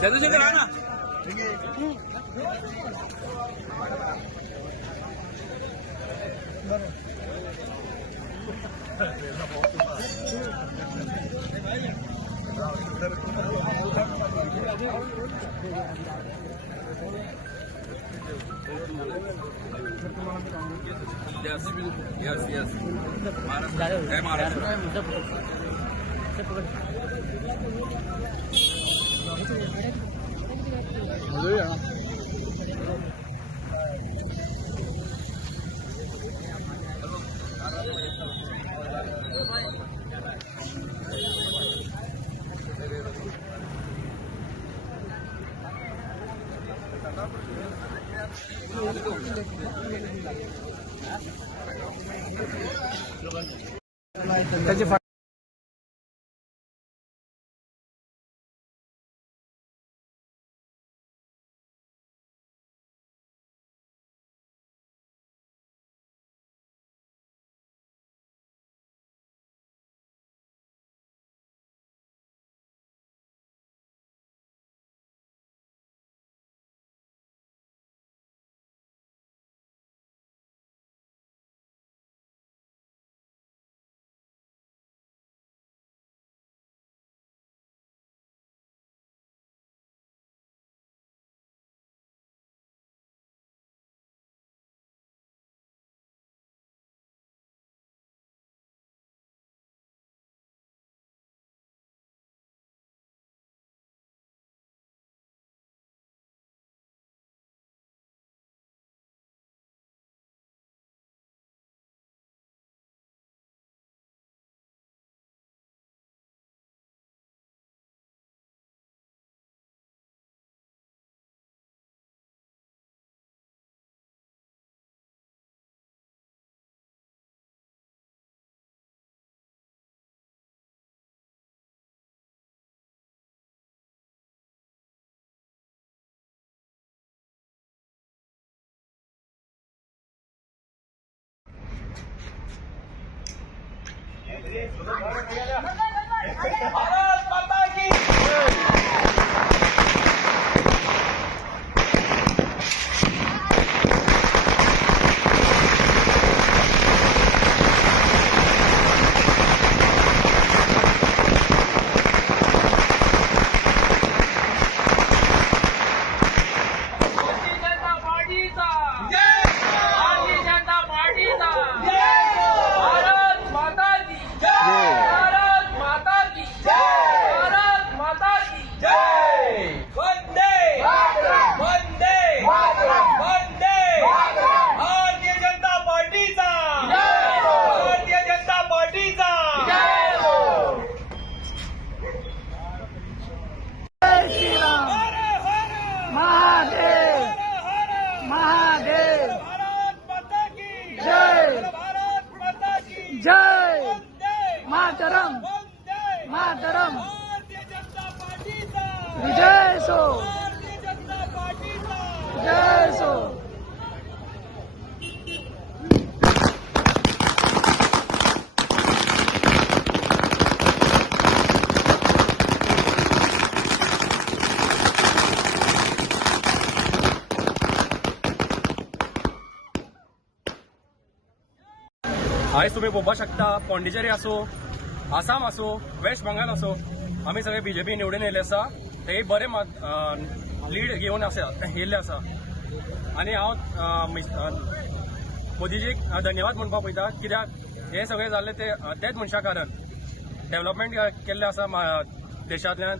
जल्दी जल्दी आना। Yes, yes, yes. Maharashtra, Maharashtra. त्याची भारत माता की जय मातरम मातरम विजय सो जय सो आज तुम्ही पळोवपाक शकता पॉंडिचेरी असो आसाम असो वेस्ट बंगाल असो आम्ही सगळे बीजेपी निवडून येयले आसा ते बरे लीड घेवन येयल्ले आसा आनी हांव मोदीजीक धन्यवाद म्हणपाक पळयता कित्याक हे सगळे जाल्ले तेच मनशा कारण डेव्हलपमेंट केल्ले आसा देशांतल्यान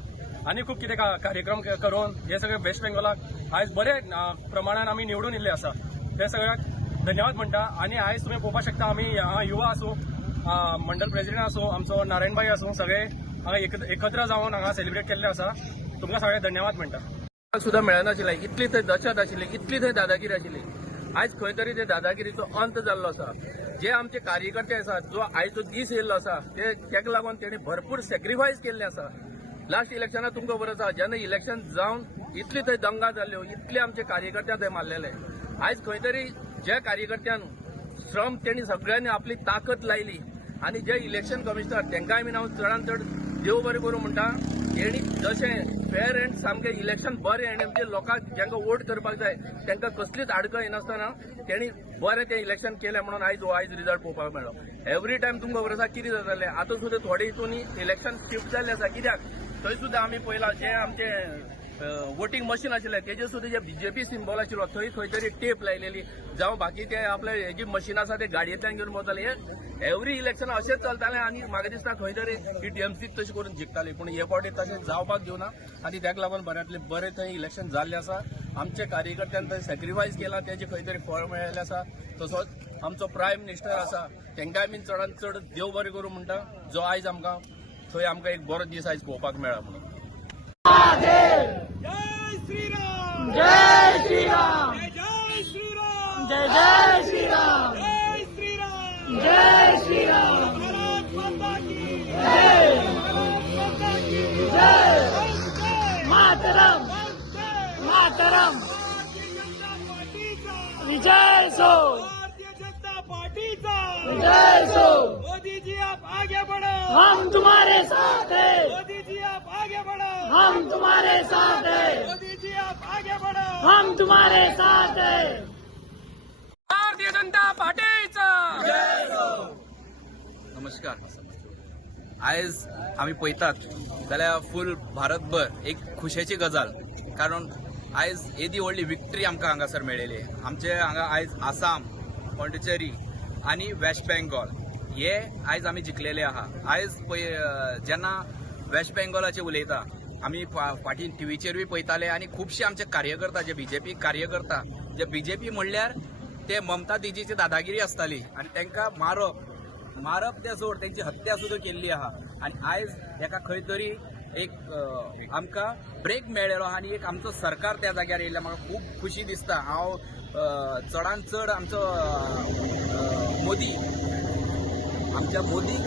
आनी खूब कितें कार्यक्रम करून हे सगळे वेस्ट बेंगॉलाक आयज बरे प्रमाणान आमी निवडून येयल्ले आसा ते सगळ्याक धन्यवाद म्हणटा आनी आयज तुम्ही पळोवपाक शकता आमी युवा आसूं मंडल प्रेसिडेंट आसूं आमचो नारायणभाई आसूं सगळे हांगा एकत्र जावन हांगा सेलिब्रेट केल्ले आसा तुमकां सगळे धन्यवाद म्हणटा सुद्धा मेळनाशिल्लें इतली थंय दहशत आशिल्ली इतली थंय दादागिरी आशिल्ली आयज खंय तरी ते दादागिरीचो अंत जाल्लो आसा जे आमचे कार्यकर्ते आसात जो आयचो दीस येयल्लो आसा तेका लागून तेणी भरपूर सॅक्रिफायस केल्ले आसा लास्ट इलेक्शनाक तुमकां खबर आसा जेन्ना इलेक्शन जावन इतली थंय दंगा जाल्ल्यो, इतले आमचे कार्यकर्त्या थंय मारलेले. आयज खंय तरी जे कार्यकर्त्यान श्रम तेणी सगळ्यांनी आपली ताकद लायली आणि जे इलेक्शन कमिशनर तांकांय बीन हांव चडांत चड देव बरें करूं म्हणटा. तेणी जशें फेअर एंड सामकें इलेक्शन बरें आनी म्हणजे लोकांक जांकां वोट करपाक जाय तांकां कसलीच आडखळ नासतना तेणी बरें तें इलेक्शन केलें म्हणून आयज रिजल्ट पळोवपाक मेळ्ळो. एवरी टायम तुमकां खबर आसा कितें जातालें. आतां सुद्दां थोडे हितूनी इलेक्शन शिफ्ट जाल्लें आसा. कित्याक थंय सुद्दां आमी पळयलां जे आमचे वोटिंग मशीन आशिल्लें तेजेर सुद्दां जे बीजेपी सिंबल आशिल्लो थंय खंय तरी टेप लायलेली जावं बाकी ते आपले हेजी मशीन आसा ते गाडयेंतल्यान घेवन वताले. एवरी इलेक्शन अशेंच चलतालें आनी म्हाका दिसता खंय तरी ही टीएमसीच तशी करून जिखताली. पूण हे फावटी तशें जावपाक दिवना आनी ताका लागून बऱ्यांतलें बरें थंय इलेक्शन जाल्लें आसा. आमचे कार्यकर्त्यान थंय सॅक्रिफायस केला तेजे खंय तरी फळ मेळिल्लें आसा. तसोच आमचो प्रायम मिनिस्टर आसा तांकांय बीन चडांत चड देव बरें करूं म्हणटा जो आयज आमकां थंय आमकां एक बरो दीस आयज पळोवपाक मेळ्ळा म्हणून. जय श्रीराम जय श्रीराम जय श्रीराम जय जय श्रीराम जय श्रीराम जय श्रीराम भारत माता की जय भारत माता की जय जय मातरम जय मातरम भारतीय जनता पार्टीचा विजय सो भारतीय जनता पार्टीचा विजय सो मोदी जी आप आगे बढ़ो हम तुम्हारे साथ हैं मोदी जी आप आगे बढ़ो हम तुम्हारे साथ हैं मोदी जी आप आगे बढ़ो हम तुम्हारे साथ हैं भारतीय जनता पार्टीचा नमस्कार. आयज आमी पळयतात जाल्यार फूल भारतभर एक खुशेची गजाल, कारण आयज येदी व्हडली विक्टरी आमकां हांगासर मेळिल्ली. आमचे हांगा आयज आसाम, पॉंडिचेरी आनी वेस्ट बेंगॉल हे आयज आमी जिखलेले आहा. आयज जेन्ना वेस्ट बेंगॉलाचे उलयता आमी फाटीं टीव्हीचेरूय पळयताले आनी खुबशे आमचे कार्यकर्ता जे बीजेपी कार्यकर्ता जे बीजेपी म्हणल्यार ते ममता दिजीची दादागिरी आसताली आनी तांकां मारप ते सोड तांची हत्या सुद्दां केल्ली आहा. आनी आयज हेका खंय तरी एक आमकां ब्रेक मेळ्ळेलो आनी एक आमचो सरकार त्या जाग्यार येयल्या म्हाका खूब खुशी दिसता. हांव चडांत चड आमचो मोदी आमच्या मोदीक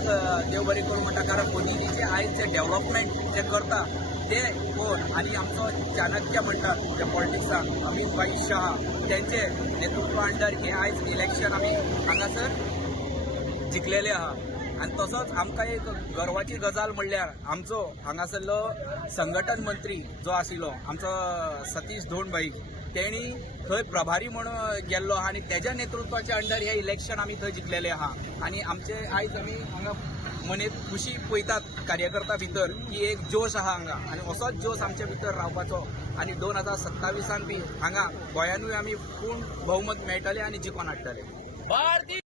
देव बरें करूं म्हणटा, कारण मोदीजी जे आयज जे डेव्हलपमेंट जे करता ते कोण आनी आमचो चाणक्य म्हणटात जे पॉलिटिक्साक अमित भाई शाह त्यांचे नेतृत्वा अंडर हे आयज इलेक्शन आमी हांगासर जिखलेले आहा. आनी तसोच आमकां एक गर्वाची गजाल म्हणल्यार आमचो हांगासरलो संघटन मंत्री जो आशिल्लो आमचो सतीश धोंडभाई तेणी थंय प्रभारी म्हणून गेल्लो आनी तेज्या नेतृत्वाच्या अंडर हे इलेक्शन आमी थंय जिखलेले आहा. आनी आमचे आयज आमी हांगा मनेत खुशी पळयतात कार्यकर्ता भितर की एक जोश आहा हांगा आनी असोच जोश आमच्या भितर रावपाचो आनी 2027 बी हांगा गोंयानूय आमी पूर्ण भोवमत मेळटले आनी जिखून हाडटले.